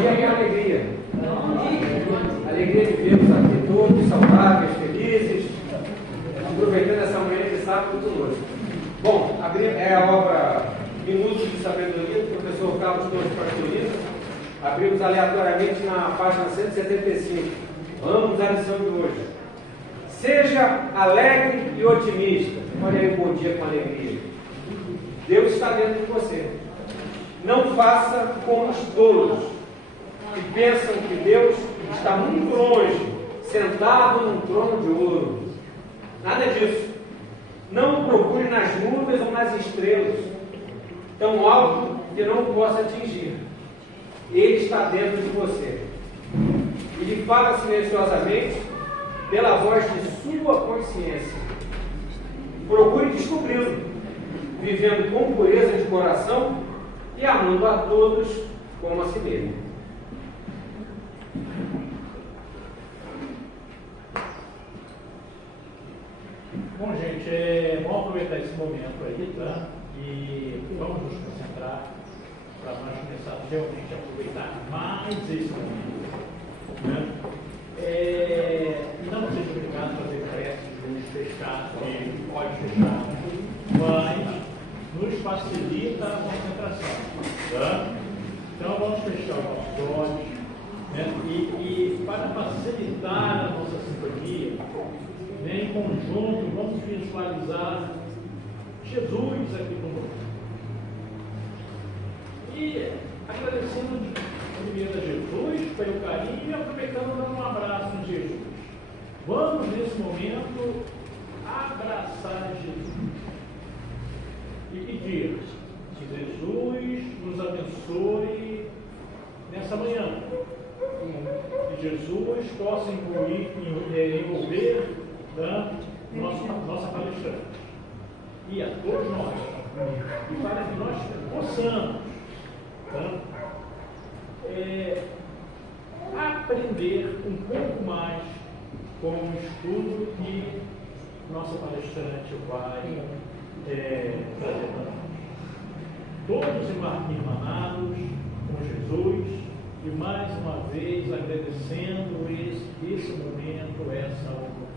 dia com alegria. Alegria de vermos aqui todos saudáveis, felizes, aproveitando essa manhã de sábado conosco. Bom, é a obra Minutos de Sabedoria do professor Carlos Torres Pastorino. Abrimos aleatoriamente na página 175. Vamos à lição de hoje. Seja alegre e otimista. Olha aí, bom dia com alegria. Deus está dentro de você. Não faça como os tolos, que pensam que Deus está muito longe, sentado num trono de ouro. Nada disso. Não o procure nas nuvens ou nas estrelas, tão alto que não o possa atingir. Ele está dentro de você. E lhe fala silenciosamente pela voz de sua consciência. Procure descobri-lo, vivendo com pureza de coração e amando a todos como a si mesmo. Bom, gente, vamos aproveitar esse momento aí, tá? E vamos nos concentrar para nós começarmos realmente a aproveitar mais esse momento, né? Não seja obrigado a fazer preces de luz fechada, de olhos fechados, mas nos facilita a concentração, tá? Então vamos fechar os nossos olhos, né? E para facilitar a nossa sintonia, né, em conjunto, vamos visualizar Jesus aqui conosco. E agradecendo primeiro a Jesus pelo carinho e aproveitando dando um abraço em Jesus. Vamos, nesse momento, abraçar Jesus e pedir que Jesus nos abençoe nessa manhã. Que Jesus possa envolver nossa palestrante e a todos nós, e para que nós possamos aprender um pouco mais com o estudo que nossa palestrante vai trazer para nós. Todos irmanados com Jesus e mais uma vez agradecendo esse momento, essa oportunidade.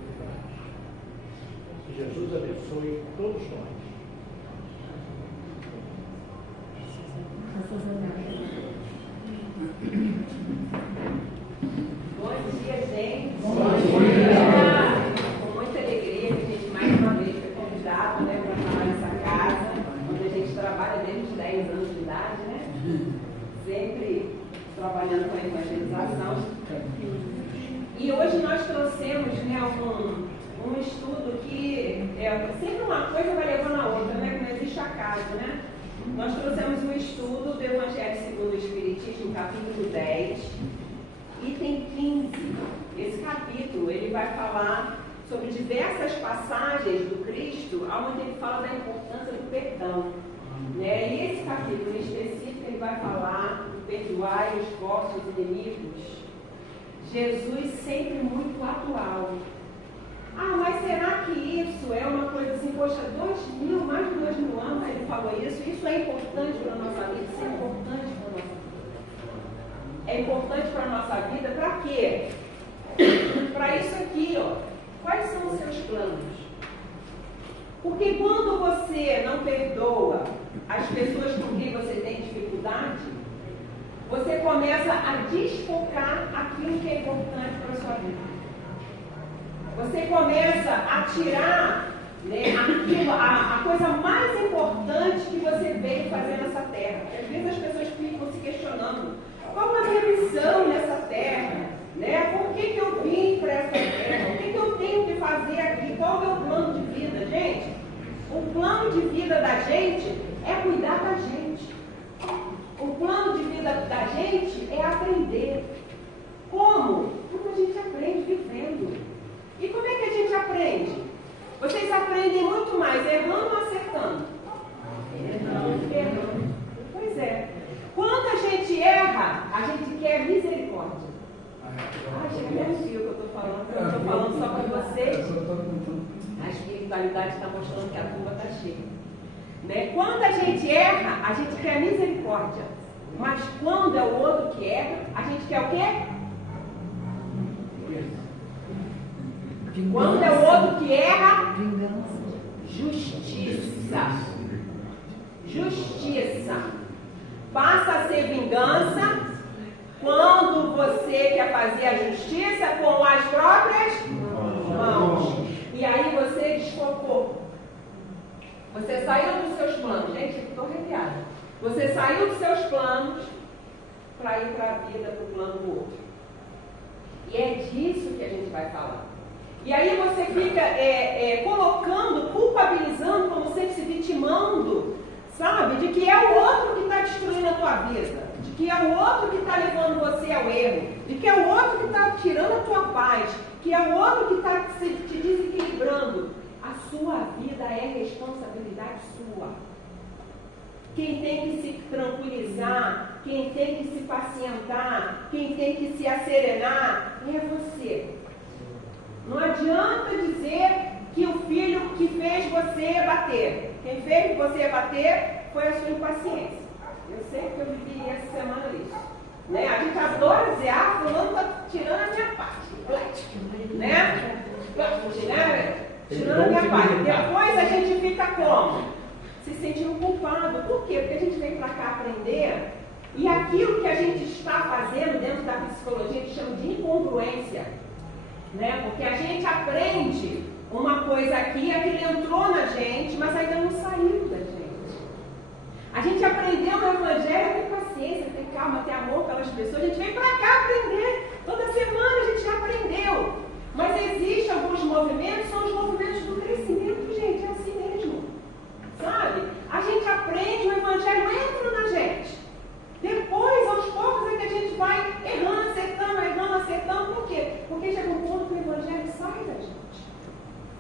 Que Jesus abençoe todos nós. Bom dia, gente. Bom dia. Com muita alegria que a gente mais uma vez foi convidado, né, para falar nessa casa, onde a gente trabalha desde os 10 anos de idade, né? Sempre trabalhando com a evangelização. E hoje nós trouxemos, né, um estudo que sempre uma coisa vai levando a outra, né? Que não existe acaso, né? Nós trouxemos um estudo do Evangelho segundo o Espiritismo, capítulo 10, item 15. Esse capítulo ele vai falar sobre diversas passagens do Cristo, onde ele fala da importância do perdão, né? E esse capítulo em específico ele vai falar do perdoai os vossos inimigos. Jesus sempre muito atual. Ah, mas será que isso é uma coisa assim, poxa, mais de 2000 anos ele falou isso é importante para a nossa vida, isso é importante para a nossa vida. É importante para a nossa vida, para quê? Para isso aqui, ó. Quais são os seus planos? Porque quando você não perdoa as pessoas com quem você tem dificuldade, você começa a desfocar aquilo que é importante para a sua vida. Você começa a tirar, né, a coisa mais importante que você veio fazer nessa terra. Porque às vezes as pessoas ficam se questionando: qual a minha missão nessa terra? Né? Por que eu vim para essa terra? O que eu tenho que fazer aqui? Qual é o meu plano de vida? Gente, o plano de vida da gente é cuidar da gente. O plano de vida da gente é aprender. Como? Como a gente aprende vivendo. E como é que a gente aprende? Vocês aprendem muito mais errando ou acertando? Errando. Pois é. Quando a gente erra, a gente quer misericórdia. Chega até um fio que eu estou falando, eu estou falando só para vocês. A espiritualidade está mostrando que a curva está cheia. Né? Quando a gente erra, a gente quer misericórdia. Mas quando é o outro que erra, a gente quer o quê? Quando é o outro que erra, justiça. Justiça. Passa a ser vingança quando você quer fazer a justiça com as próprias mãos. E aí você desfocou. Você saiu dos seus planos. Gente, estou arrepiada. Você saiu dos seus planos para ir para a vida, para o plano do outro. E é disso que a gente vai falar. E aí você fica colocando, culpabilizando, como sempre se vitimando, sabe? De que é o outro que está destruindo a tua vida. De que é o outro que está levando você ao erro. De que é o outro que está tirando a tua paz. Que é o outro que está te desequilibrando. A sua vida é responsabilidade sua. Quem tem que se tranquilizar, quem tem que se pacientar, quem tem que se asserenar, é você. Não adianta dizer que o filho que fez você bater. Quem fez você bater foi a sua impaciência. Eu sei que eu vivi essa semana isso. Né? A gente adora dizer, fulano está tirando a minha parte. Né? Tirando a minha parte. Depois a gente fica como? Se sentindo culpado. Por quê? Porque a gente vem para cá aprender e aquilo que a gente está fazendo dentro da psicologia a gente chama de incongruência. Né? Porque a gente aprende uma coisa aqui, aquilo entrou na gente, mas ainda não saiu da gente. A gente aprendeu no Evangelho, ter paciência, ter calma, ter amor pelas pessoas. A gente vem para cá aprender. Toda semana a gente já aprendeu. Mas existem alguns movimentos, são os movimentos do crescimento, gente. É assim mesmo. Sabe? A gente aprende, o Evangelho entra na gente. Depois, aos poucos, é que a gente vai errando, acertando. Por quê? Porque chega um ponto que o Evangelho sai da gente.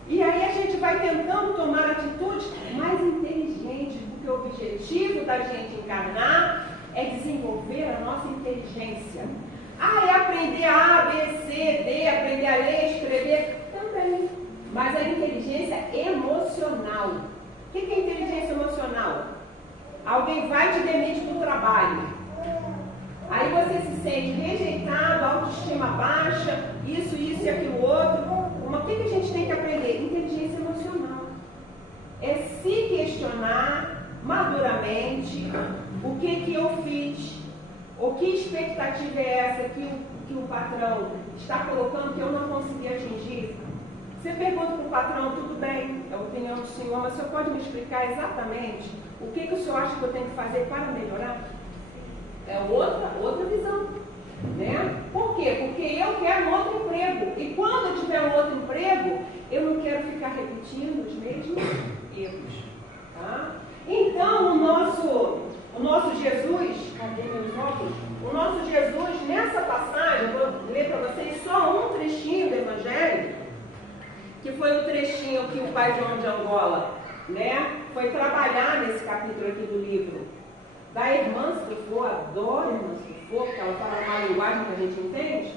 E aí a gente vai tentando tomar atitudes mais inteligentes, porque o objetivo da gente encarnar é desenvolver a nossa inteligência. É aprender A, B, C, D, aprender a ler, escrever, também. Mas a inteligência emocional. O que é inteligência emocional? Alguém vai te demite do trabalho. Aí você se sente rejeitado, autoestima baixa, isso e aquilo outro. O que a gente tem que aprender? Inteligência emocional. É se questionar maduramente o que eu fiz, ou que expectativa é essa que o patrão está colocando que eu não consegui atingir. Você pergunta para o patrão, tudo bem, é a opinião do senhor, mas o senhor pode me explicar exatamente o que o senhor acha que eu tenho que fazer para melhorar? É outra visão, né? Por quê? Porque eu quero um outro emprego. E quando eu tiver um outro emprego, eu não quero ficar repetindo os mesmos erros. Tá? Então, o nosso Jesus, cadê meus óculos? O nosso Jesus, nessa passagem, eu vou ler para vocês só um trechinho do Evangelho, que foi o trechinho que o pai João de Angola, né, foi trabalhar nesse capítulo aqui do livro da irmã Sufô, adoro a irmã Sufô, porque ela fala uma linguagem que a gente entende.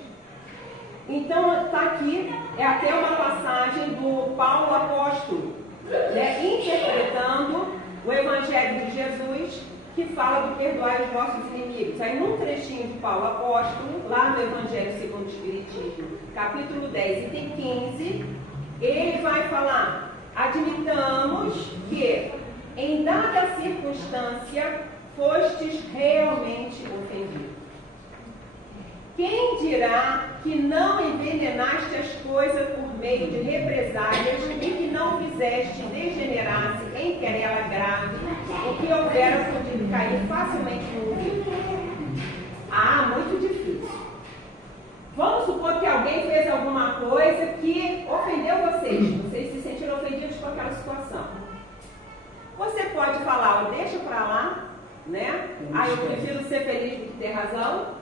Então, está aqui, é até uma passagem do Paulo Apóstolo, né, interpretando o Evangelho de Jesus, que fala do perdoar os vossos inimigos. Aí, num trechinho de Paulo Apóstolo, lá no Evangelho segundo o Espiritismo, capítulo 10, item 15, ele vai falar: admitamos que, em dada circunstância, fostes realmente ofendidos. Quem dirá que não envenenaste as coisas por meio de represálias e que não fizeste degenerar-se em querela grave, o que houvera podido cair facilmente no ouvido? Muito difícil. Vamos supor que alguém fez alguma coisa que ofendeu vocês se sentiram ofendidos com aquela situação. Você pode falar, deixa pra lá, né? Eu prefiro ser feliz do que ter razão.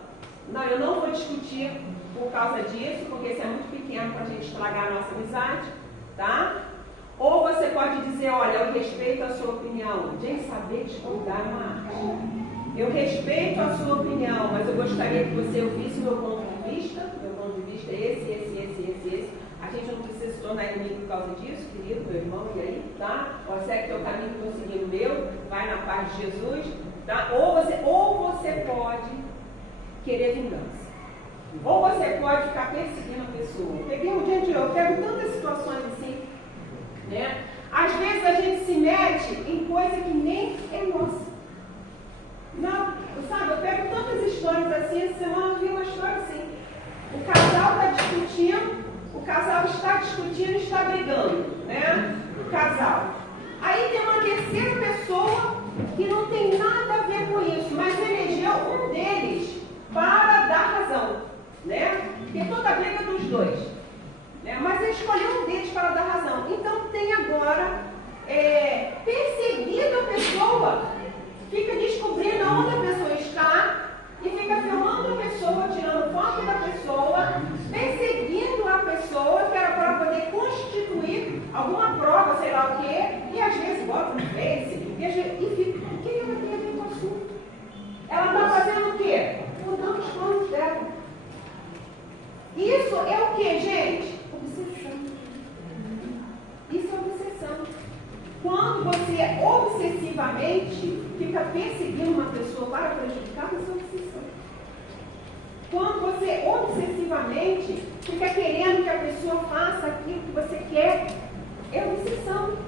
Não, eu não vou discutir por causa disso, porque isso é muito pequeno para a gente estragar a nossa amizade, tá? Ou você pode dizer, olha, eu respeito a sua opinião. Gente, saber discordar é uma arte. Eu respeito a sua opinião, mas eu gostaria que você ouvisse meu ponto de vista. Meu ponto de vista é esse. A gente não precisa se tornar inimigo por causa disso, querido, meu irmão, e aí, tá? Ó, segue teu caminho, que eu seguir o meu, vai na paz de Jesus. Tá? Ou você pode querer vingança. Ou você pode ficar perseguindo a pessoa. Eu pego tantas situações assim, né? Às vezes a gente se mete em coisa que nem é nossa. Não, sabe, eu pego tantas histórias assim, essa semana eu vi uma história assim. O casal está discutindo, e está brigando, né? O casal. Aí tem uma terceira pessoa que não tem nada a ver com isso, mas elegeu um deles para dar razão, né? Porque toda a briga dos dois, né? Mas ele escolheu um deles para dar razão. Então tem agora perseguido a pessoa, fica descobrindo onde a pessoa está e fica filmando a pessoa, tirando foto da pessoa, perseguindo a pessoa, que era para poder constituir alguma prova, sei lá o quê, e às vezes bota no Face, e fica, o que ela tem a ver com o assunto? Ela está fazendo o quê? Mudando os planos dela. Isso é o que, gente? Obsessão. Isso é obsessão. Quando você obsessivamente fica perseguindo uma pessoa para prejudicar, isso é obsessão. Quando você obsessivamente fica querendo que a pessoa faça aquilo que você quer, é obsessão.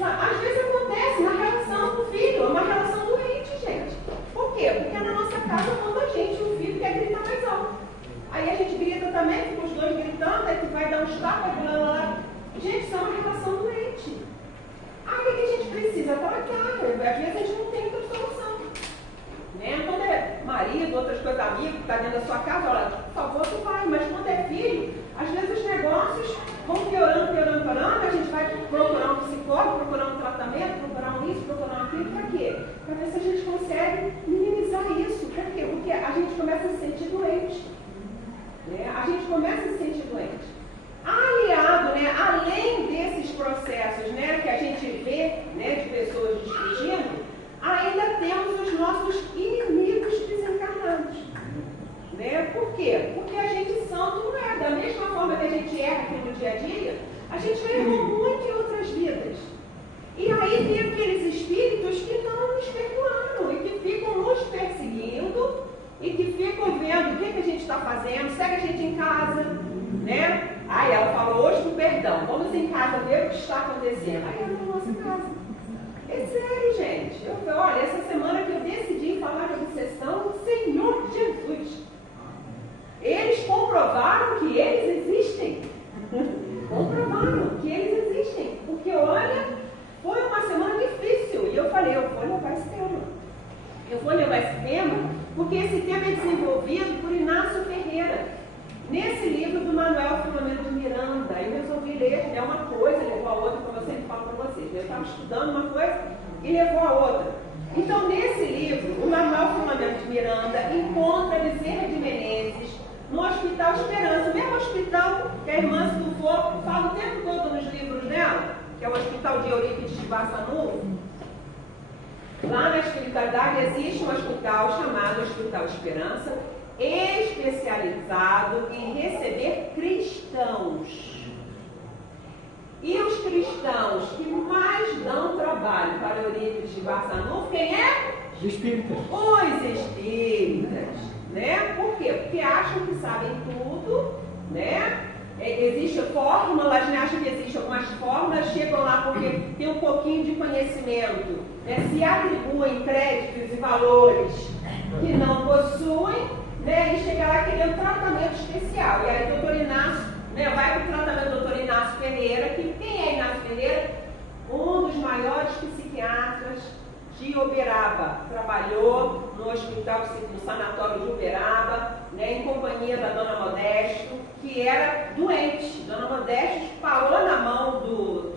Às vezes acontece na relação do filho, é uma relação doente, gente. Por quê? Porque na nossa casa, quando a gente, o filho quer gritar mais alto. Aí a gente grita também, fica os dois gritando, aí tu vai dar uns tapas, blá, blá, blá. Gente, isso é uma relação doente. Aí o que a gente precisa? Tratar. Às vezes a gente não tem outra solução. Né? Quando é marido, outras coisas, amigo, que está dentro da sua casa, olha, por favor, tu vai. Mas quando é filho, às vezes os negócios vão piorando, a gente vai procurar um psicólogo, procurar um tratamento, procurar um isso, procurar um aquilo, para quê? Para ver se a gente consegue minimizar isso. Por quê? Porque a gente começa a se sentir doente. Né? A gente começa a se sentir doente. Aliado, né, além desses processos, né, que a gente vê, né, de pessoas discutindo, ainda temos os nossos inimigos desencarnados. Né? Por quê? Porque a gente santo não é. Da mesma forma que a gente erra aqui no dia a dia, a gente já errou muito em outras vidas. E aí tem aqueles espíritos que não nos perdoaram e que ficam nos perseguindo e que ficam vendo o que a gente está fazendo, segue a gente em casa, né? Aí ela falou hoje do perdão, vamos em casa ver o que está acontecendo. Aí é na nossa casa. É sério, gente. Olha, essa semana que eu decidi falar de obsessão, Senhor Jesus. Eles comprovaram que eles existem. Comprovaram que eles existem. Porque, olha, foi uma semana difícil. E eu falei, eu vou levar esse tema. Eu vou levar esse tema porque esse tema é desenvolvido por Inácio Ferreira. Nesse livro do Manuel Filomeno de Miranda, eu resolvi ler, né, uma coisa, levou a outra, como eu sempre falo para vocês. Eu estava estudando uma coisa e levou a outra. Então, nesse livro, o Manuel Filomeno de Miranda encontra Bezerra de Menezes no Hospital Esperança, o mesmo hospital que a irmã Silvô fala o tempo todo nos livros dela, que é o Hospital de Eurípides de Barçanufo. Lá na espiritualidade existe um hospital chamado Hospital Esperança, especializado em receber cristãos. E os cristãos que mais dão trabalho para Eurípides de Barçanufo, quem é? Os espíritas. Os espíritas, né? Por quê? Porque acham que sabem tudo, né? Existem fórmulas, né? Acham que existem algumas fórmulas, chegam lá porque tem um pouquinho de conhecimento, né? Se atribuem créditos e valores que não possuem, né? E chega lá querendo tratamento especial. E aí o doutor Inácio, né, vai para o tratamento do doutor Inácio Ferreira, que quem é Inácio Ferreira? Um dos maiores psiquiatras de Uberaba. Trabalhou no hospital, no sanatório de Uberaba, né, em companhia da dona Modesto, que era doente. Dona Modesto parou na mão do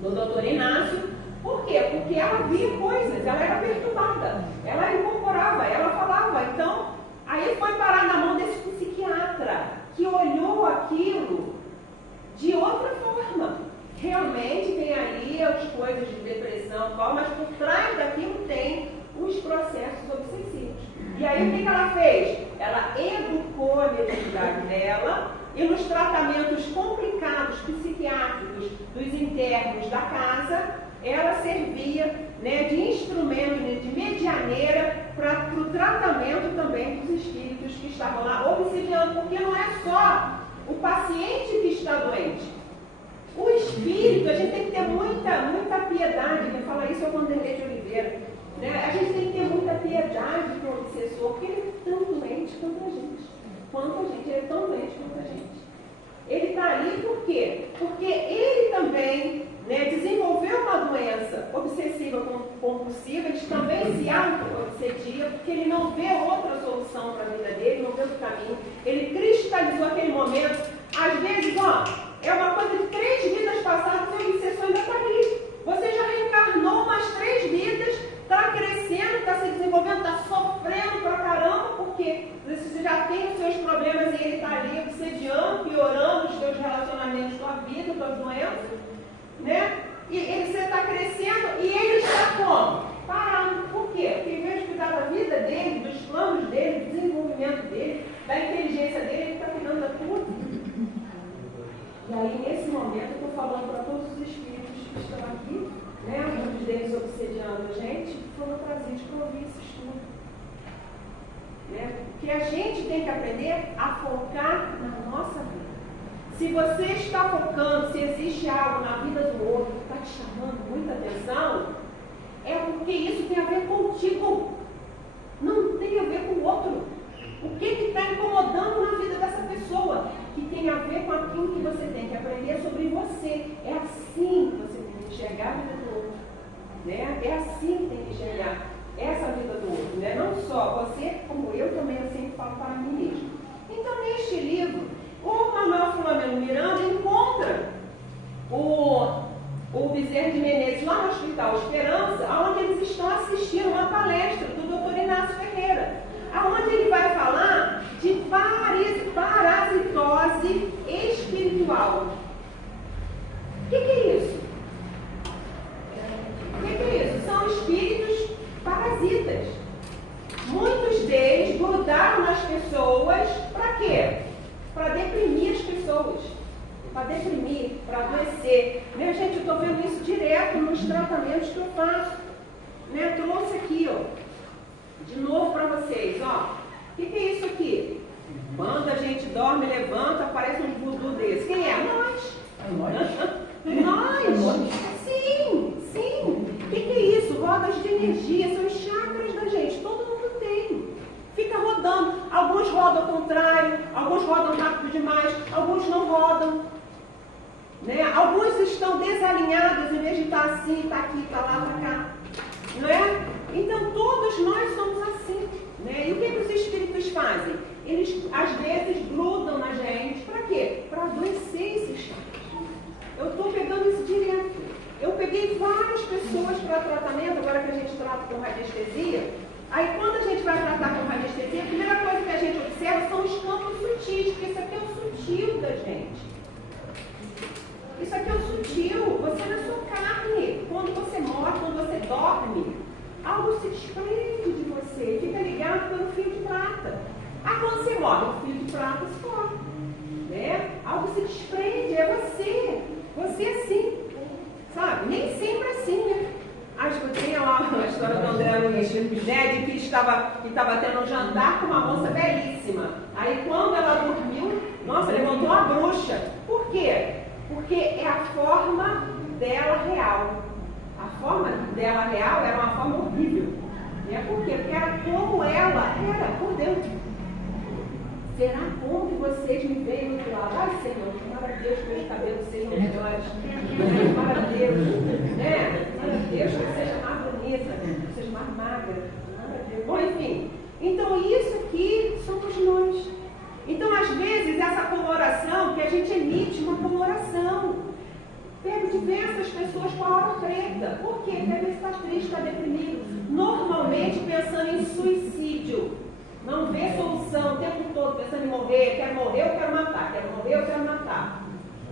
doutor Inácio. Por quê? Porque ela via coisas, ela era perturbada, ela incorporava, ela falava. Então, aí foi parar na mão desse psiquiatra, que olhou aquilo de outra forma. Realmente tem ali as coisas de depressão, mas por trás daquilo tem os processos obsessivos. E aí o que ela fez? Ela educou a mediunidade dela e nos tratamentos complicados psiquiátricos dos internos da casa, ela servia, né, de instrumento, né, de medianeira para o tratamento também dos espíritos que estavam lá obsidiando, porque não é só o paciente que está doente. O espírito, a gente tem que ter muita piedade, quem fala isso é o Vanderlei de Oliveira, né? A gente tem que ter muita piedade para o obsessor, porque ele é tão doente quanto a gente, ele é tão doente quanto a gente. Ele está ali por quê? Porque ele também, né, desenvolveu uma doença obsessiva compulsiva, ele também se auto-obsedia, porque ele não vê outra solução para a vida dele, não vê outro caminho. Ele cristalizou aquele momento. Às vezes, é uma coisa de 3 vidas passadas, seu obsessor ainda está ali. Você já reencarnou umas 3 vidas, está crescendo, está se desenvolvendo, está sofrendo pra caramba, porque você já tem os seus problemas e ele está ali obsediando, piorando os seus relacionamentos com a vida, com as doenças, né? E você está crescendo e ele está como? Parado. Por quê? Porque em vez de cuidar da vida dele, dos planos dele, do desenvolvimento dele, da inteligência dele, ele está cuidando da tudo. E aí, nesse momento, eu estou falando para todos os espíritos que estão aqui, né, muitos deles obsediando a gente, foram trazidos para ouvir esse estudo. Né? Porque a gente tem que aprender a focar na nossa vida. Se você está focando, se existe algo na vida do outro que está te chamando muita atenção, é porque isso tem a ver contigo. Não tem a ver com o outro. O que está incomodando na vida dessa pessoa? Que tem a ver com aquilo que você tem que aprender sobre você. É assim que você tem que enxergar a vida do outro. Né? É assim que tem que enxergar essa vida do outro. Né? Não só você, como eu também, eu sempre falo para mim mesmo. Então, neste livro, o Manuel Filomeno Miranda encontra o Bezerra de Menezes lá no Hospital Esperança, onde eles estão assistindo uma palestra do Dr. Inácio Ferreira, onde ele vai falar de parasitose espiritual. O que é isso? O que é isso? São espíritos parasitas. Muitos deles grudaram nas pessoas para quê? Para deprimir as pessoas. Para deprimir, para adoecer. Minha gente, eu estou vendo isso direto nos tratamentos que eu faço. Né? Trouxe aqui, de novo para vocês, O que é isso aqui? Quando a gente dorme, levanta, aparece um voodoo desse. Quem é? Nós. Nós. Sim. O que é isso? Rodas de energia, são os chakras da gente. Todo mundo tem. Fica rodando. Alguns rodam ao contrário, alguns rodam rápido demais, alguns não rodam. Né? Alguns estão desalinhados, em vez de estar assim, está aqui, está lá, está cá. Não é? Então todos nós somos assim. Né? E o que os espíritos fazem? Eles às vezes grudam na gente. Para quê? Para adoecer esses chakras. Eu estou pegando isso direto. Eu peguei várias pessoas para tratamento, agora que a gente trata com radiestesia. Aí quando a gente vai tratar com radiestesia, a primeira coisa que a gente observa são os campos sutis, porque isso aqui é o sutil da gente. Isso aqui é o sutil, você na sua carne. Quando você morre, quando você dorme, algo se desprende de você, fica ligado pelo fio de prata. Quando você morre, o fio de prata se corta. Né? Algo se desprende, é você. Você é assim. Sabe? Nem sempre assim, né? Acho que tinha lá a história do André Luiz, né? De que estava tendo um jantar com uma moça belíssima. Aí quando ela dormiu, nossa, levantou uma bruxa. Por quê? Porque é a forma dela real. A forma dela real era uma forma horrível. Né? Por quê? Porque era como ela era por dentro. Será como que vocês me veem do outro lado? Ai, Senhor, para Deus que meus cabelos sejam melhores. Para Deus, né? Para Deus que eu seja mais bonita, que eu seja mais magra. Para Deus. Bom, enfim. Então, isso aqui somos nós. Então, às vezes, essa coloração, que a gente emite uma coloração. Pego diversas pessoas com a aura preta. Por quê? Porque às vezes está triste, está deprimido. Normalmente pensando em suicídio. Não vê solução o tempo todo pensando em morrer. Quero morrer, eu quero matar. Quero morrer, eu quero matar.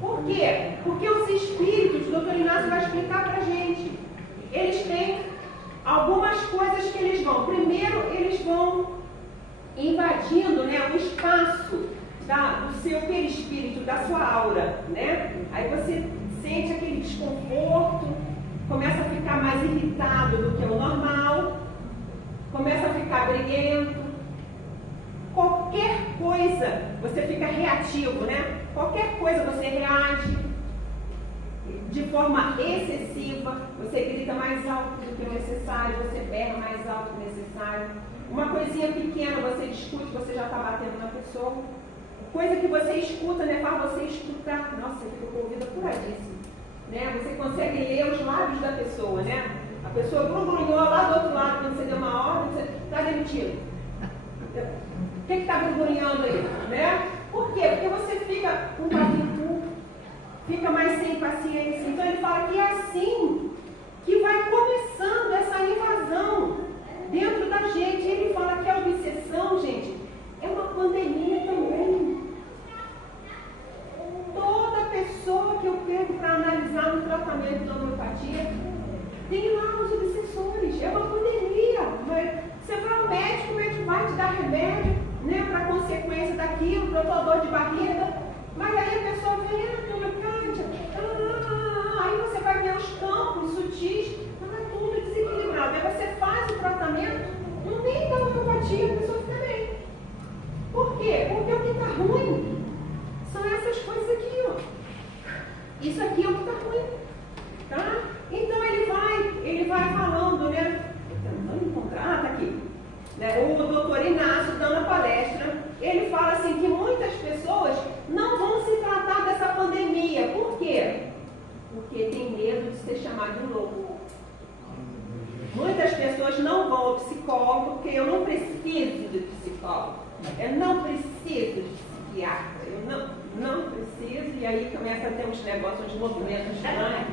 Por quê? Porque os espíritos, o Dr. Inácio vai explicar para a gente. Eles têm algumas coisas que eles vão. Primeiro, eles vão invadindo, né, o espaço do seu perispírito, da sua aura, né? Aí você sente aquele desconforto, começa a ficar mais irritado do que o normal, começa a ficar briguento. Qualquer coisa, você fica reativo, né? Qualquer coisa você reage de forma excessiva, você grita mais alto do que o necessário, você berra mais alto do que o necessário. Uma coisinha pequena você discute, você já está batendo na pessoa. Coisa que você escuta, né? Faz você escutar. Nossa, você fica com o ouvido apuradíssimo. Né? Você consegue ler os lábios da pessoa, né? A pessoa grunhou lá do outro lado, quando você deu uma ordem, você está demitido. O que está grunhando aí? Né? Por quê? Porque você fica com pavio, fica mais sem paciência. Então ele fala que é assim que vai começando essa invasão dentro da gente. Ele fala que a obsessão, gente, é uma pandemia também. Toda pessoa que eu pego para analisar no tratamento da homeopatia tem lá os obsessores. É uma pandemia. Você vai ao médico, o médico vai te dar remédio, né, para consequência daquilo, para tua dor de barriga. Mas aí a pessoa vem, aí você vai ver os campos sutis, tudo desequilibrado. Aí você faz o tratamento, não nem dá homeopatia, a pessoa fica bem. Por quê? Porque o que está ruim são essas coisas aqui, ó. Isso aqui é o que está ruim, tá? Então ele vai falando, né? Tentando encontrar, tá aqui. Né? O doutor Inácio, dando a palestra, ele fala assim que muitas pessoas não vão se tratar dessa pandemia. Por quê? Porque tem medo de ser chamado de louco. Muitas pessoas não vão ao psicólogo porque eu não preciso de psicólogo. Eu não preciso de psiquiatra. Eu não preciso. E aí começa a ter uns negócios, uns movimentos estranhos.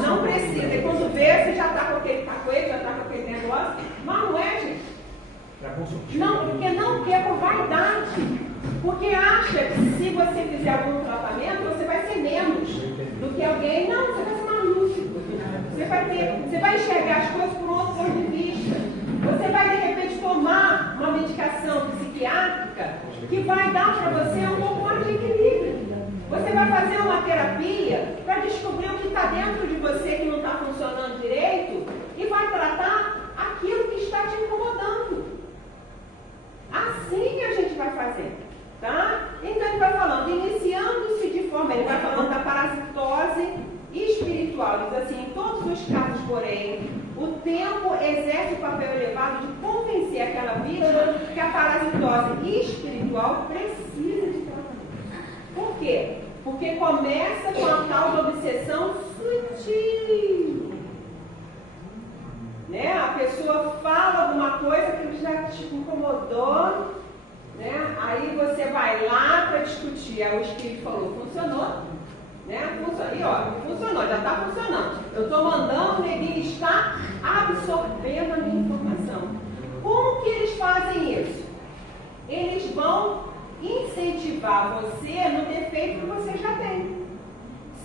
Não precisa. E quando vê, você já está com aquele cacoete, já está com aquele negócio. Mas não é, gente. Não, porque não quer por vaidade. Porque acha que se você fizer algum tratamento, você vai ser menos do que alguém. Não, você vai ser mais lúcido. Você vai enxergar as coisas por um outro ponto de vista. Você vai, de repente, tomar uma medicação psiquiátrica que vai dar para você um pouco mais de equilíbrio. Você vai fazer uma terapia para descobrir o que está dentro de você que não está funcionando direito e vai tratar aquilo que está te incomodando. Assim a gente vai fazer, tá? Então ele vai falando, iniciando-se de forma, ele vai falando da parasitose espiritual. Diz assim, em todos os casos, porém, o tempo exerce o papel elevado de convencer aquela vítima que a parasitose espiritual precisa de tratamento. Por quê? Porque começa com a tal de obsessão sutil. Né? A pessoa fala alguma coisa que já te incomodou, né? Aí você vai lá para discutir. Aí o espírito falou, funcionou? Né? E ó, funcionou, já está funcionando. Eu estou mandando o neguinho estar absorvendo a minha informação. Como que eles fazem isso? Eles vão incentivar você no defeito que você já tem.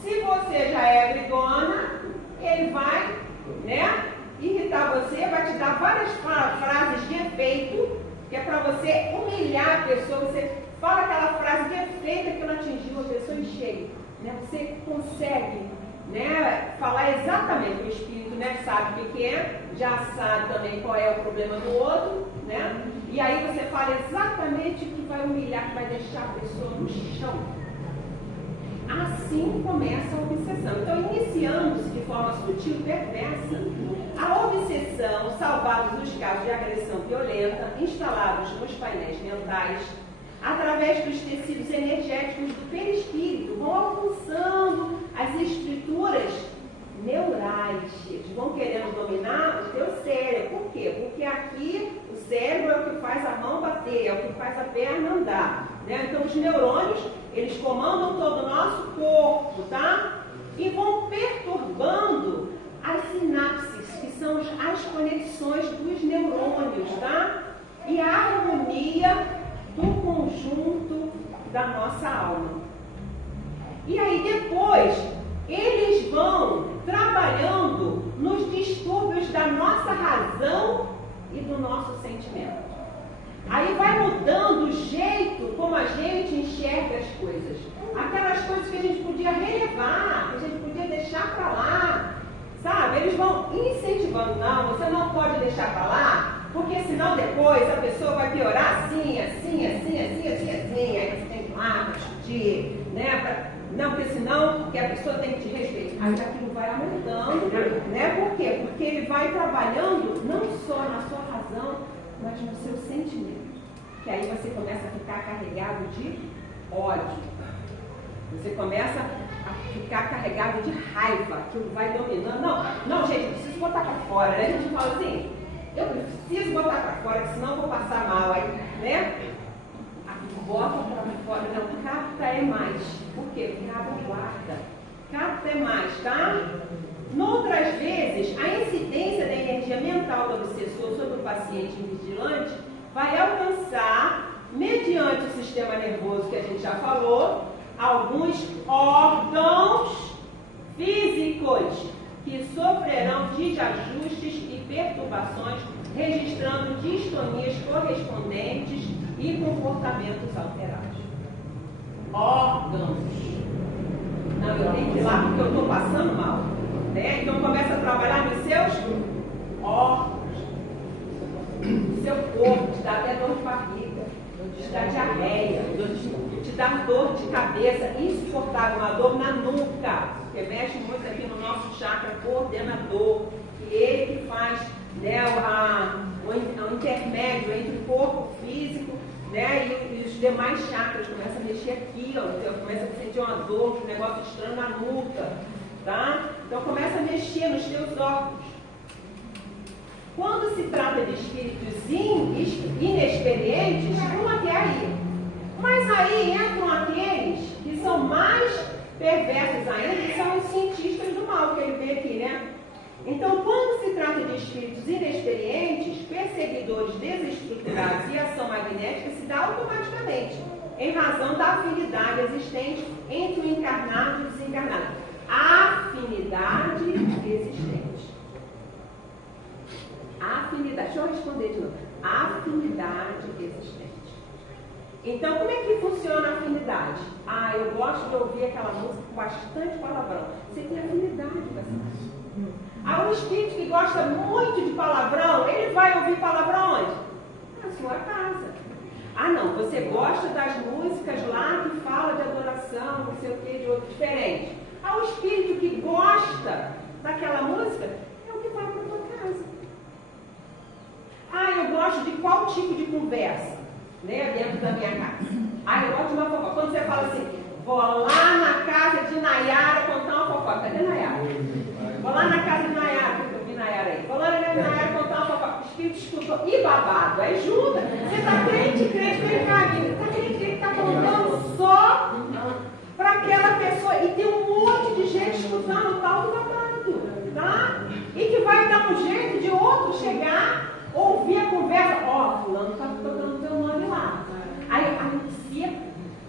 Se você já é brigona, ele vai, né, irritar você, vai te dar várias frases de efeito, que é para você humilhar a pessoa. Você fala aquela frase de efeito que ela atingiu a pessoa em cheio. Né? Você consegue, né, falar exatamente, o espírito, né, sabe o que é, já sabe também qual é o problema do outro, né? E aí você fala exatamente o que vai humilhar, que vai deixar a pessoa no chão. Assim começa a obsessão. Então, iniciando-se de forma sutil e perversa, a obsessão, salvados nos casos de agressão violenta, instalados nos painéis mentais, através dos tecidos energéticos do perispírito, vão alcançando as estruturas neurais. Eles vão querendo dominar o teu cérebro. Por quê? Porque aqui o cérebro é o que faz a mão bater, é o que faz a perna andar. Né? Então os neurônios, eles comandam todo o nosso corpo, tá? E vão perturbando as sinapses, que são as conexões dos neurônios, tá? E a harmonia do conjunto da nossa alma. E aí depois, eles vão trabalhando nos distúrbios da nossa razão e do nosso sentimento. Aí vai mudando o jeito como a gente enxerga as coisas. Aquelas coisas que a gente podia relevar, que a gente podia deixar para lá, sabe? Eles vão incentivando, não, você não pode deixar para lá, porque senão depois a pessoa vai piorar assim. Aí você tem que ir lá, discutir, né? Não, porque senão porque a pessoa tem que te respeitar. Aí aquilo vai aumentando, né? Por quê? Porque ele vai trabalhando não só na sua razão, mas no seu sentimento. Que aí você começa a ficar carregado de ódio. Você começa a ficar carregado de raiva, aquilo vai dominando. Não, gente, eu preciso botar para fora, né? A gente fala assim, eu preciso botar para fora, senão eu vou passar mal, aí, né? Bota para fora, não, capta é mais. Por quê? Porque a água guarda. Capta é mais, tá? Noutras vezes, a incidência da energia mental do obsessor sobre o paciente invigilante vai alcançar, mediante o sistema nervoso que a gente já falou, alguns órgãos físicos que sofrerão desajustes e perturbações, registrando distonias correspondentes e comportamentos alterados. Órgãos. Não, eu tenho que ir lá porque eu estou passando mal. Né? Então começa a trabalhar nos seus órgãos. No seu corpo, te dá até dor de barriga, te dá diarreia, te dá dor de cabeça insuportável, uma dor na nuca, que mexe muito aqui no nosso chakra coordenador, que ele que faz, né, o intermédio entre o corpo físico, né, e os demais chakras. Começa a mexer aqui, ó, então começa a sentir uma dor, um negócio estranho na nuca, tá? Então começa a mexer nos teus órgãos. Quando se trata de espíritos inexperientes, não até aí. Mas aí entram aqueles que são mais perversos ainda, que são os cientistas do mal, que ele vê aqui, né? Então, quando se trata de espíritos inexperientes, perseguidores desestruturados e ação magnética se dá automaticamente, em razão da afinidade existente entre o encarnado e o desencarnado. Afinidade existente. Afinidade. Deixa eu responder de novo. Afinidade existente. Então, como é que funciona a afinidade? Eu gosto de ouvir aquela música com bastante palavrão. Você tem afinidade com essa música. Um espírito que gosta muito de palavrão, ele vai ouvir palavrão onde? Na sua casa. Não, você gosta das músicas lá que fala de adoração, não sei o que, de outro diferente. O espírito que gosta daquela música é o que vai para a sua casa. Eu gosto de qual tipo de conversa, né, dentro da minha casa? Eu gosto de uma fofoca. Quando você fala assim, vou lá na casa de Nayara contar uma fofoca. Cadê Nayara? Vou lá na casa de Nayara, porque eu vi Nayara aí. Vou lá na casa de Nayara contar uma fofoca. O espírito escutou. E babado, aí junta. Você está crente que ele está vindo. Está crente que ele está contando só para aquela pessoa. E tem um monte de gente escutando o tal do babado, tá? E que vai dar um jeito de outro chegar, ouvir a conversa. Fulano está tocando teu nome lá. Aí anuncia.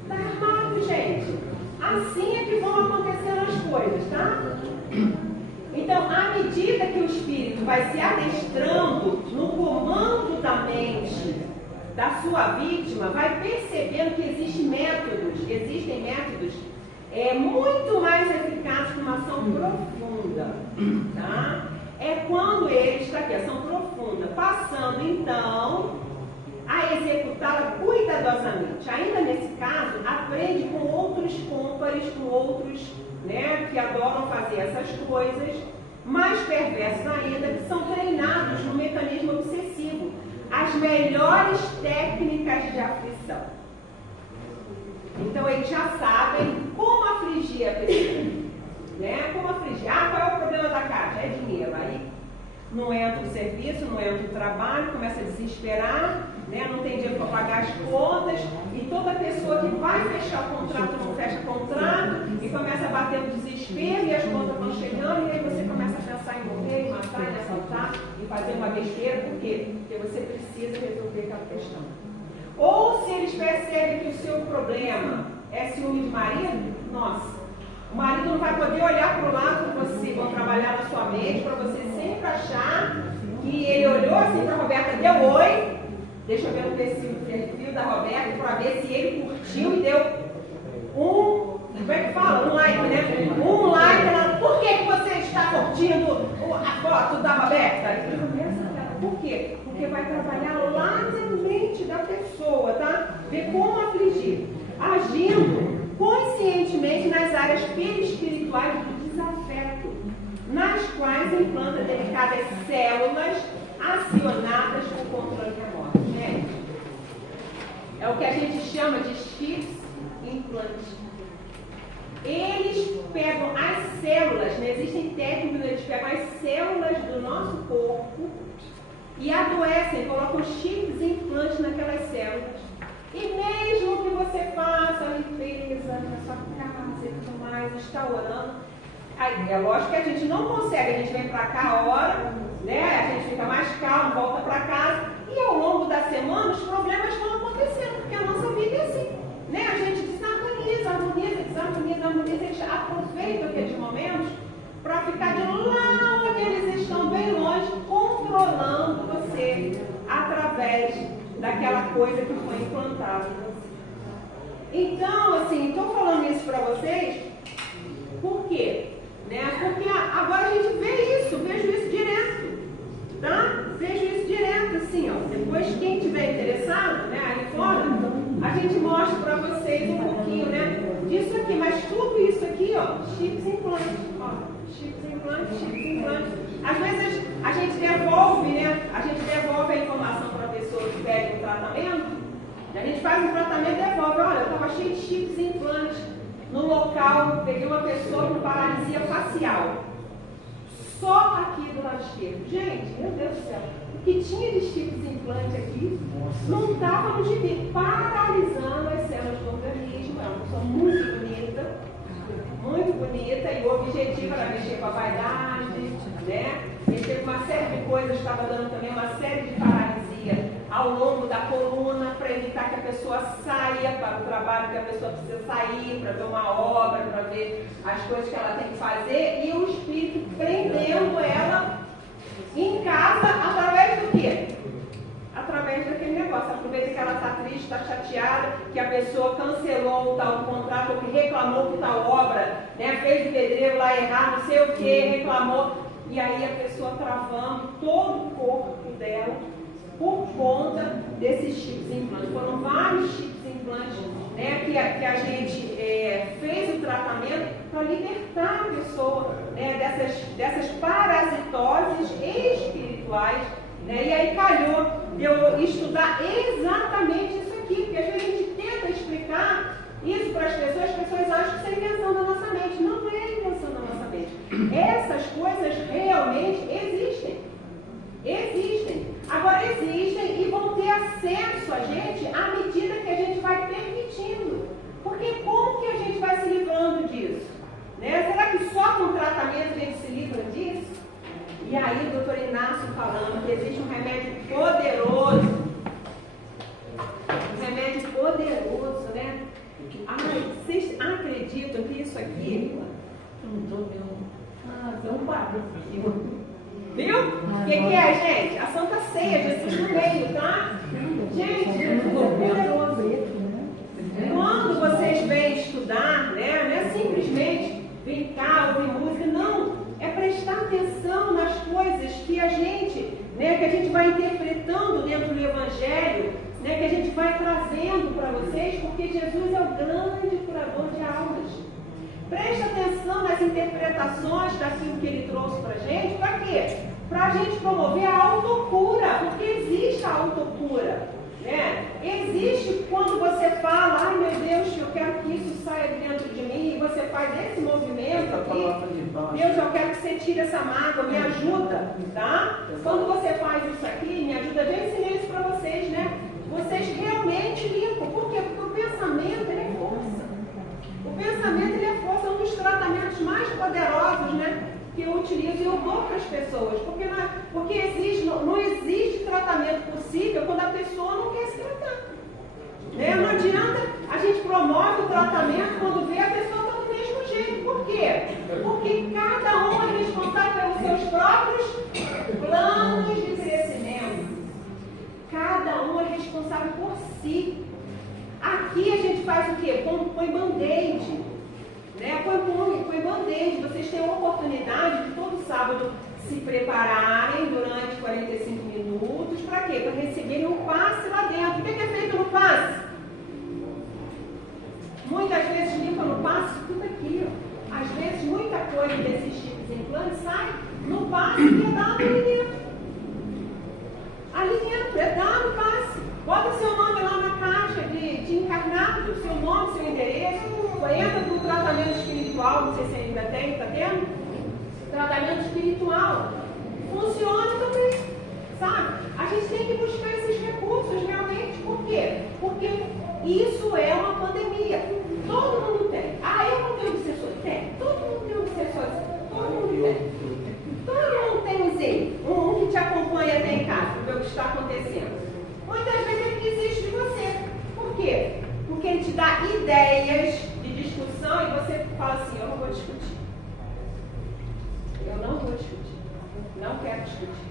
Está armado, gente. Assim é que vão acontecendo as coisas, tá? Então, à medida que o espírito vai se adestrando no comando da mente da sua vítima, vai percebendo que existem métodos muito mais eficazes que uma ação profunda, tá? É quando eles, para que ação profunda, passando então a executá-la cuidadosamente. Ainda nesse caso, aprende com outros cômpares, com outros, né, que adoram fazer essas coisas, mais perversos ainda, que são treinados no mecanismo obsessivo, as melhores técnicas de aflição. Então eles já sabem como afligir a pessoa, né? Como afligir. Qual é o problema da caixa? É dinheiro. Aí não entra o serviço, não entra o trabalho, começa a desesperar, né? Não tem dinheiro para pagar as contas, e toda pessoa que vai fechar o contrato não fecha o contrato, e começa a bater no desespero, e as contas vão chegando, e aí você começa a pensar em morrer, em matar, em assaltar, e fazer uma besteira. Por quê? Porque você precisa resolver aquela questão. Ou se eles percebem que o seu problema é ciúme de marido, nossa, o marido não vai poder olhar para o lado com você, vão trabalhar na sua mente para você sempre achar que ele olhou assim para a Roberta, deu oi, Deixa eu ver o perfil da Roberta para ver se ele curtiu e deu como é que fala? Um like, né? Um like. Ela, por que você está curtindo a foto da Roberta? Por quê? Porque vai trabalhar lá na mente da pessoa, tá? Ver como afligir. Agindo conscientemente nas áreas perispirituais do desafeto, nas quais implanta delicadas células acionadas com controle remoto. Gente, é o que a gente chama de chips implantes. Eles pegam as células, né? Existem técnicas, eles pegam as células do nosso corpo e adoecem, colocam chips implantes naquelas células. E mesmo que você faça a limpeza na sua casa e tudo mais, está orando, aí, é lógico que a gente não consegue, a gente vem para cá, ora, né? A gente fica mais calmo, volta para casa, e ao longo da semana os problemas vão acontecendo, porque a nossa vida é assim, né? A gente desarmoniza, harmoniza, eles aproveitam aqueles momentos para ficar de lá onde eles estão bem longe, controlando você através daquela coisa que foi implantada. Então, assim, estou falando isso para vocês, por quê? Né? Porque agora a gente vê isso, vejo isso direto, tá? Vejo isso direto, assim, ó. Depois, quem tiver interessado, né, aí fora, a gente mostra para vocês um pouquinho, né, disso aqui, mas tudo isso aqui, ó, chips implantes, ó, chips implantes. Às vezes a gente devolve, né, a informação para a pessoa que pede um tratamento, a gente faz um tratamento e devolve, olha, eu estava cheio de chips implantes no local, peguei uma pessoa com paralisia facial, só aqui do lado esquerdo. Gente, meu Deus do céu, o que tinha de chips implantes aqui não estava no gibi, paralisando as células do organismo. É uma pessoa muito bonita, e o objetivo era mexer com a vaidade, né? Mexer com uma série de coisas, estava dando também uma série de paralisia ao longo da coluna, para evitar que a pessoa saia para o trabalho que a pessoa precisa sair, para ver uma obra, para ver as coisas que ela tem que fazer, e o espírito prendendo ela em casa através do quê? Através daquele negócio. Aproveita que ela está triste, está chateada, que a pessoa cancelou o tal contrato, ou que reclamou por tal obra, né? Fez o pedreiro lá errar, não sei o que, reclamou, e aí a pessoa travando todo o corpo dela por conta desses chips implantes. Foram vários chips implantes, né, que a gente fez o tratamento para libertar a pessoa, né, dessas parasitoses espirituais, né? E aí calhou de eu estudar exatamente isso aqui, porque às vezes a gente tenta explicar isso para as pessoas acham que isso é invenção da nossa mente. Não é invenção da nossa mente. Essas coisas realmente existem. Agora existem e vão ter acesso a gente à medida que a gente vai permitindo. Porque como que a gente vai se livrando disso? Né? Será que só com tratamento a gente se livra disso? E aí o doutor Inácio falando que existe um remédio poderoso. Um remédio poderoso, né? Ai, vocês acreditam que isso aqui... Viu? O que é, gente? A Santa Ceia, Jesus no meio, tá? Gente, Jesus é poderoso. Quando vocês vêm estudar, né, não é simplesmente vir cá, ouvir música, não. É prestar atenção nas coisas que a gente, né, que a gente vai interpretando dentro do Evangelho, né, que a gente vai trazendo para vocês, porque Jesus é o grande curador de almas. Preste atenção nas interpretações daquilo que ele trouxe para a gente. Para quê? Para a gente promover a autocura, porque existe a autocura, né? Existe quando você fala, ai meu Deus, eu quero que isso saia de dentro de mim, e você faz esse movimento aqui. Deus, eu quero que você tire essa mágoa, me ajuda, tá? Quando você faz isso aqui, me ajuda, eu já ensinei isso para vocês, né? Vocês realmente limpam. Por quê? Porque o pensamento, ele é força. O pensamento, ele é força, é um dos tratamentos mais poderosos, né, que eu utilizo e eu dou para as pessoas. Porque não existe tratamento possível quando a pessoa não quer se tratar. Né? Não adianta a gente promove o tratamento quando vê a pessoa está do mesmo jeito. Por quê? Porque cada um é responsável pelos seus próprios planos de crescimento. Cada um é responsável põe bandeja. Vocês têm a oportunidade de todo sábado se prepararem durante 45 minutos. Para quê? Para receberem um passe lá dentro. O que é feito no passe? Muitas vezes limpa no passe tudo aqui, ó. Às vezes muita coisa desses tipos de implantes sai no passe que é dado ali dentro. Ali dentro, é dado o passe. Bota seu nome lá na caixa de encarnado, seu nome, seu endereço. Entra para o tratamento espiritual, não sei se ainda tem, está tendo? Tratamento espiritual. Funciona também, sabe? A gente tem que buscar esses recursos realmente. Por quê? Porque isso é uma pandemia. Todo mundo tem. Ah, eu não tenho obsessor? Tem. Todo mundo tem obsessor. Todo mundo tem. Todo mundo tem um que te acompanha até em casa, para ver o que está acontecendo. Muitas vezes ele desiste de você. Por quê? Porque ele te dá ideias de discussão e você fala assim, eu não vou discutir. Eu não vou discutir. Não quero discutir.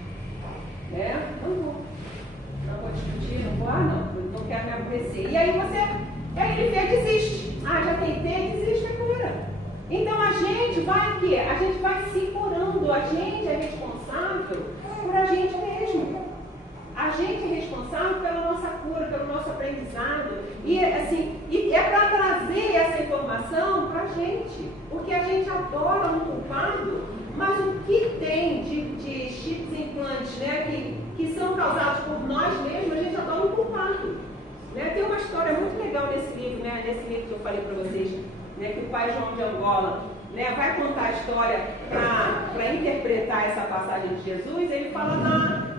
Né? Não vou. Não vou discutir, não vou, não quero me aborrecer. E aí ele vê, desiste. Ah, já tentei, desiste agora. Então a gente vai o quê? A gente vai se curando. A gente é responsável por a gente mesmo. A gente é responsável pela nossa cura, pelo nosso aprendizado. E é para trazer essa informação para a gente. Porque a gente adora um culpado, mas o que tem de chips e implantes, né, que são causados por nós mesmos, a gente adora um culpado. Né? Tem uma história muito legal nesse livro, né, nesse livro que eu falei para vocês, né, que o pai João de Angola, né, vai contar a história para interpretar essa passagem de Jesus. Ele fala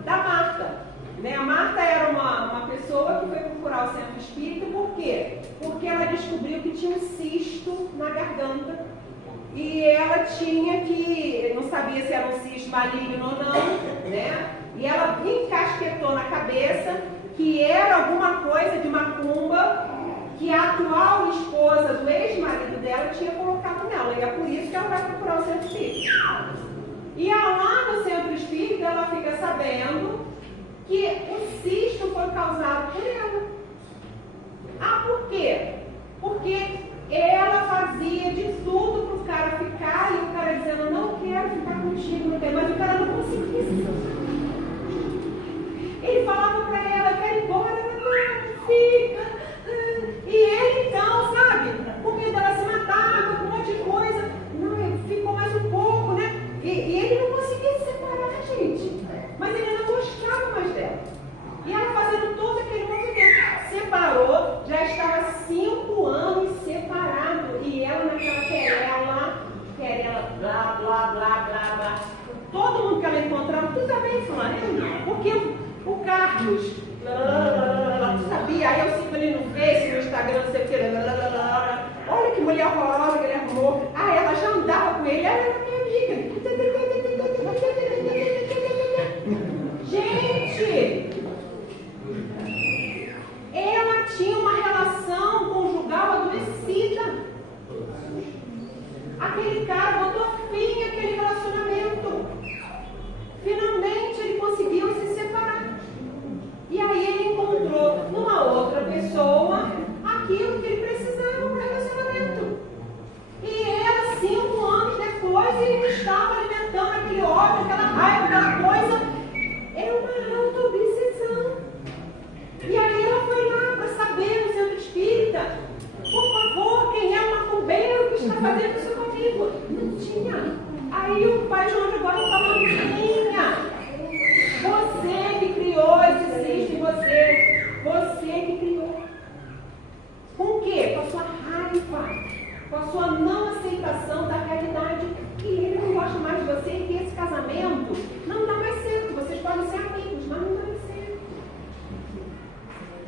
da Marta. Né? A Marta era uma pessoa que foi procurar o centro espírita. Por quê? Porque ela descobriu que tinha um cisto na garganta e ela tinha que, não sabia se era um cisto maligno ou não, né? E ela encasquetou na cabeça que era alguma coisa de macumba que a atual esposa do ex-marido dela tinha colocado nela, e é por isso que ela vai procurar o centro espírita. E lá no centro espírita ela fica sabendo que o cisto foi causado por ela. Ah, por quê? Porque ela fazia de tudo para o cara ficar, e o cara dizendo, eu não quero ficar contigo, não quero, mas o cara não conseguia. Ele falava para ela, eu quero ir embora, não, fica. E ele então, sabe, com medo dela se matar, com um monte de coisa, não, ficou mais um pouco, né? E ele não conseguia se separar, gente. Mas ele não gostava mais dela. E ela fazendo todo aquele movimento. Separou, já estava 5 anos separado. E ela naquela querela, blá, blá, blá, blá, blá. Todo mundo que ela encontrava, tu também falando, porque o Carlos, tu sabia? Aí eu sigo ele no Face, no Instagram, não sei o que, olha que mulher horrorosa que ele arrumou. Ah, ela já andava com ele, ela era minha amiga. Gente, ela tinha uma relação conjugal adoecida. Aquele cara botou fim àquele relacionamento. Finalmente ele conseguiu se separar. E aí ele encontrou numa outra pessoa aquilo que ele precisava para o relacionamento. E ela, 5 anos depois, ele estava alimentando aquele ódio, aquela raiva, aquela coisa. É uma auto-obsessão. E aí ela foi lá para saber no centro espírita, por favor, quem é o macumbeiro que está fazendo isso comigo? Não tinha. Aí o pai João de Angola falou, tinha. Você que criou esse cisto em você. Você que criou. Com o quê? Com a sua raiva. Com a sua não aceitação da realidade. Que ele não gosta mais de você e que esse casamento não dá mais certo. Vocês podem ser amigos, mas não dá mais certo.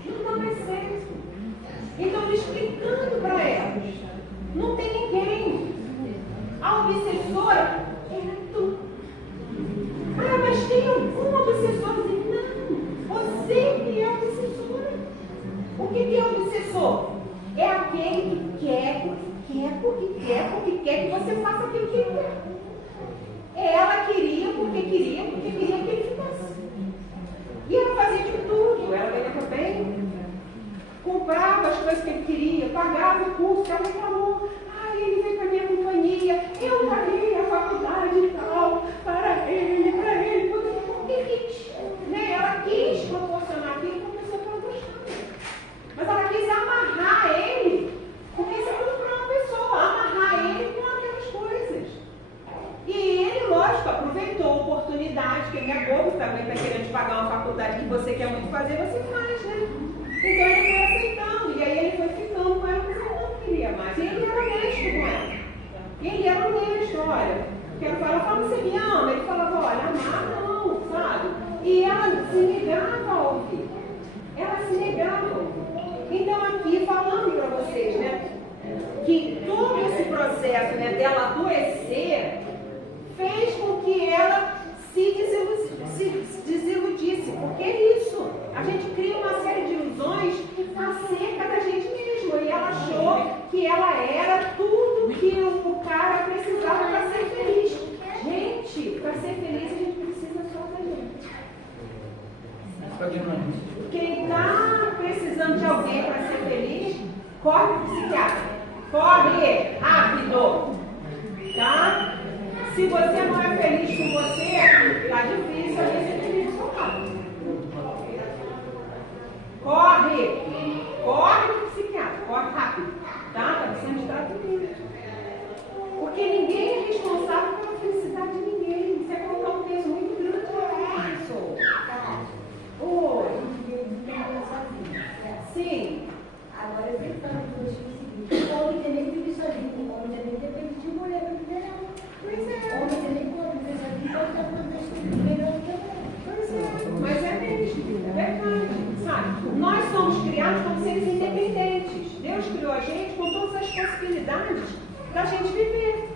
Não dá mais certo. Então, ele explicando para ela. Não tem ninguém. A obsessora era tu. Ah, mas tem algum obsessor? Não. Você que é obsessora. O que é obsessor? É aquele que quer, porque quer que você faça aquilo que ele quer. Ela queria porque queria que ele ficasse. E ela fazia de tudo. Ela ganhava bem, comprava as coisas que ele queria, pagava o curso, ela reclamou. Ele veio para minha companhia. bobo, também está querendo pagar uma faculdade que você quer muito fazer, você faz, né? Então ele foi aceitando, e aí ele foi ficando com ela, mas ela não queria mais. E ele era honesto com ela. E ele era honesto, olha, quero falar, fala, você me ama? Ele falava, olha, amar não, sabe? E ela se negava a ouvir. Ela se negava a ouvir. Então aqui, falando para vocês, né, que todo esse processo, né, dela adoecer fez com que ela se desiludisse, porque é isso, a gente cria uma série de ilusões acerca da gente mesmo, e ela achou que ela era tudo que o cara precisava para ser feliz. Gente, para ser feliz a gente precisa só da gente. Quem está precisando de alguém para ser feliz, corre para o psiquiatra. Corre rápido, tá? Se você não é feliz com você, tá difícil alguém ser feliz com seu lado. Corre para o psiquiatra, corre rápido, tá? Está precisando de tratamento. Porque ninguém é responsável pela felicidade de ninguém. Isso é colocar um peso muito grande para isso. Oi. Sim. Agora, tentando o seguinte: o homem também vive sozinho, o homem também depende de mulher para viver, não. Pois é. O homem também pode viver sozinho, pode estar com melhor também. Pois é. Mas é mesmo, é verdade. Sabe? Nós somos criados como seres independentes. Deus criou a gente com todas as possibilidades da gente viver,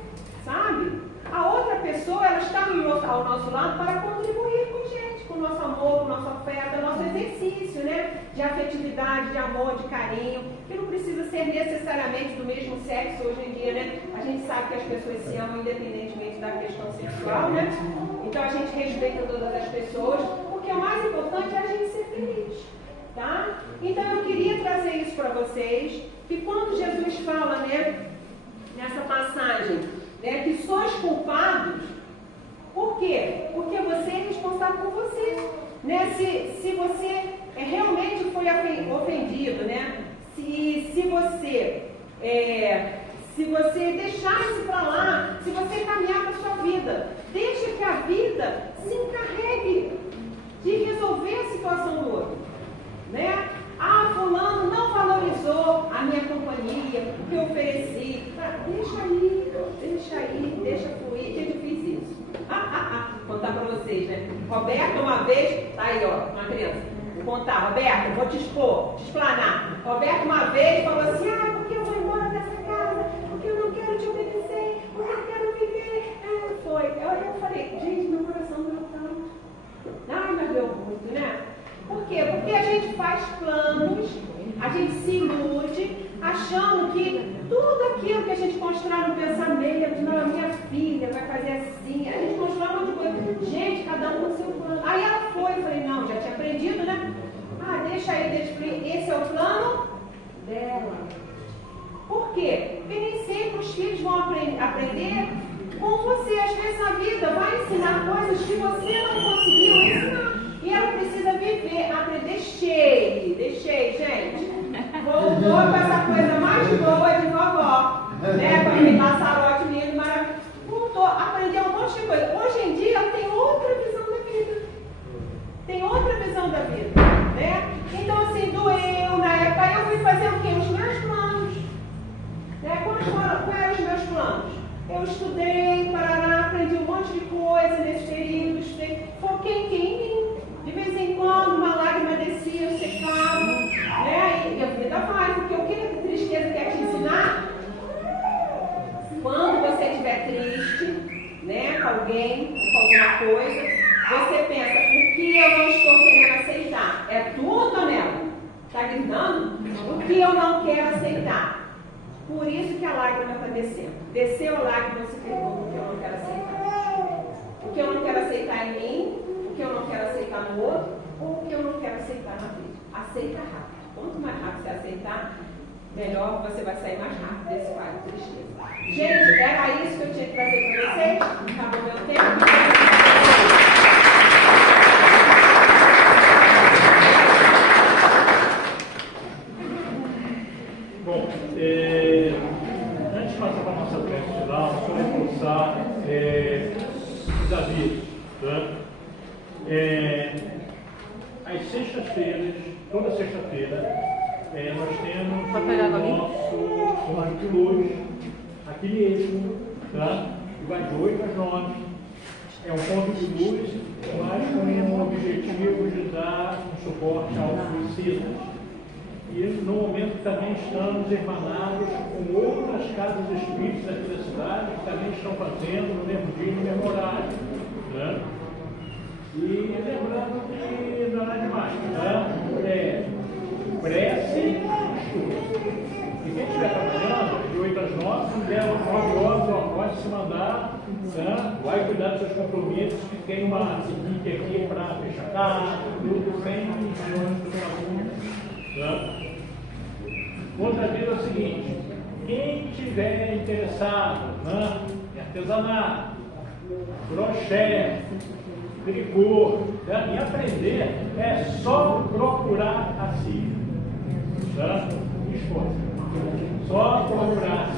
sabe? A outra pessoa, ela está ao nosso lado para contribuir com a gente, com o nosso amor, com o nosso afeto, nosso exercício, né? De afetividade, de amor, de carinho, que não precisa ser necessariamente do mesmo sexo hoje em dia, né? A gente sabe que as pessoas se amam independentemente da questão sexual, né? Então a gente respeita todas as pessoas, porque o mais importante é a gente ser feliz, tá? Então eu queria trazer isso para vocês, que quando Jesus fala, né, nessa passagem, né, que sois culpados, por quê? Porque você é responsável por você, né? Se você realmente foi ofendido, né? Se você deixar isso para lá, se você caminhar para a sua vida, deixa que a vida se encarregue de resolver a situação do outro, né? Ah, fulano não valorizou a minha companhia, o que eu ofereci. Deixa aí, deixa fluir. Gente, eu fiz isso. Vou contar pra vocês, né? Roberto, uma vez, tá aí, ó, uma criança. Vou contar, Roberto, vou te expor, te explanar. Roberto, uma vez, falou assim: porque eu vou embora dessa casa, porque eu não quero te obedecer, porque eu quero viver. Foi. Eu falei: gente, meu coração doeu tanto. Mas doeu muito, né? Por quê? Porque a gente faz planos, a gente se ilude, achando que tudo aquilo que a gente constrói no pensamento, não, minha filha vai fazer assim, a gente constrói um monte de coisa. Gente, cada um com o seu plano. Aí ela foi, eu falei: não, já tinha aprendido, né? Deixa aí, esse é o plano dela. Por quê? Porque nem sempre os filhos vão aprender com você. Às vezes a vida vai ensinar coisas que você não conseguiu ensinar. E ela precisa viver, aprender. Deixei, gente. Voltou com essa coisa mais boa de vovó, né? Com aquele passarote lindo, maravilhoso. Voltou, aprendeu um monte de coisa. Hoje em dia ela tem outra visão da vida. Tem outra visão da vida, né? Então assim, doeu na época. Eu fui fazer o quê? Os meus planos. Né? Quais eram os meus planos? Eu estudei, aprendi um monte de coisa nesse período, foquei em mim. De vez em quando uma lágrima descia, eu secava, né? E a vida vai, porque o que a tristeza quer te ensinar? Quando você estiver triste, né, com alguém, com alguma coisa, você pensa: o que eu não estou querendo aceitar? É tu, Antonella? Está gritando? O que eu não quero aceitar? Por isso que a lágrima está descendo. Desceu a lágrima, você pergunta: o que eu não quero aceitar? O que eu não quero aceitar em mim? O que eu não quero aceitar no outro, ou o que eu não quero aceitar na vida. Aceita rápido. Quanto mais rápido você aceitar, melhor você vai sair mais rápido desse quadro de tristeza. Gente, era isso que eu tinha que trazer para vocês. Acabou meu tempo. Bom, antes de passar para a nossa tese final, só reforçar os avisos, tá? Às sextas-feiras, toda sexta-feira, nós temos o nosso Conjunto de Luz, aqui mesmo, tá? Que vai de 8 às 9. É um ponto de luz, mas com o objetivo de dar um suporte aos suicidas. E no momento também estamos irmanados com outras casas espíritas aqui da cidade que também estão fazendo no mesmo dia e no mesmo horário. Né? E lembrando que não é demais, né? Prece e estudo. E quem estiver trabalhando, de 8 às 9, 9 horas, pode se mandar, né? Vai cuidar dos seus compromissos, que tem uma equipe aqui para fechar casa, tudo, sem condições do aluno. Outra vez é o seguinte: quem estiver interessado, né, em artesanato, crochê, tricô, né, e aprender, é só procurar a Cília, tá? Esforço. Só procurar